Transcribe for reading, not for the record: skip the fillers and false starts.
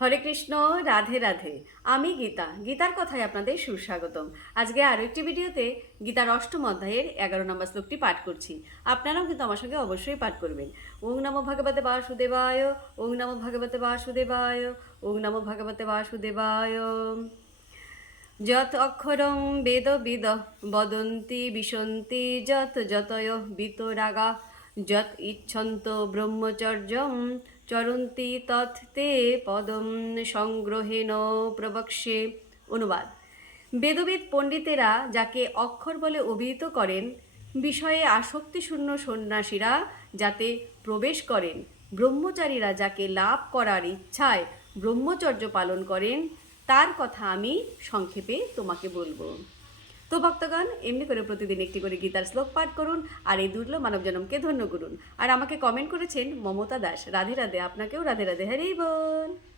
হরে কৃষ্ণ, রাধে রাধে। আমি গীতা, গীতার কথায় আপনাদের সুস্বাগতম। আজকে আরও একটি ভিডিওতে গীতার অষ্টম অধ্যায়ের 11 নম্বর শ্লোকটি পাঠ করছি। আপনারাও কিন্তু আমার সঙ্গে অবশ্যই পাঠ করবেন। ওং নমো ভগবতে বাসুদেবায়, ওং নমো ভগবতে বাসুদেবায়, ওং নমো ভগবতে বাসুদেবায়। যত অক্ষরং বেদবিদ বদন্তি বিশন্তি যত যতয় বিতরাগা যত ইচ্ছন্ত ব্রহ্মচর্যম চরন্তি তৎতে পদম সংগ্রহেণ প্রবক্ষ্যে। অনুবাদ: বেদবিদ পণ্ডিতেরা যাকে অক্ষর বলে অভিহিত করেন, বিষয়ে আসক্তিশূন্য সন্ন্যাসীরা যাতে প্রবেশ করেন, ব্রহ্মচারীরা যাকে লাভ করার ইচ্ছায় ব্রহ্মচর্য পালন করেন, তার কথা আমি সংক্ষেপে তোমাকে বলবো। তো ভক্তগণ, এমনি করে প্রতিদিন একটি করে গীতার শ্লোক পাঠ করুন আর এই দুর্লভ মানব জনমকে ধন্য করুন। আর আমাকে কমেন্ট করেছেন মমতা দাস, রাধে রাধে। আপনাকেও রাধে রাধে। হরি বল।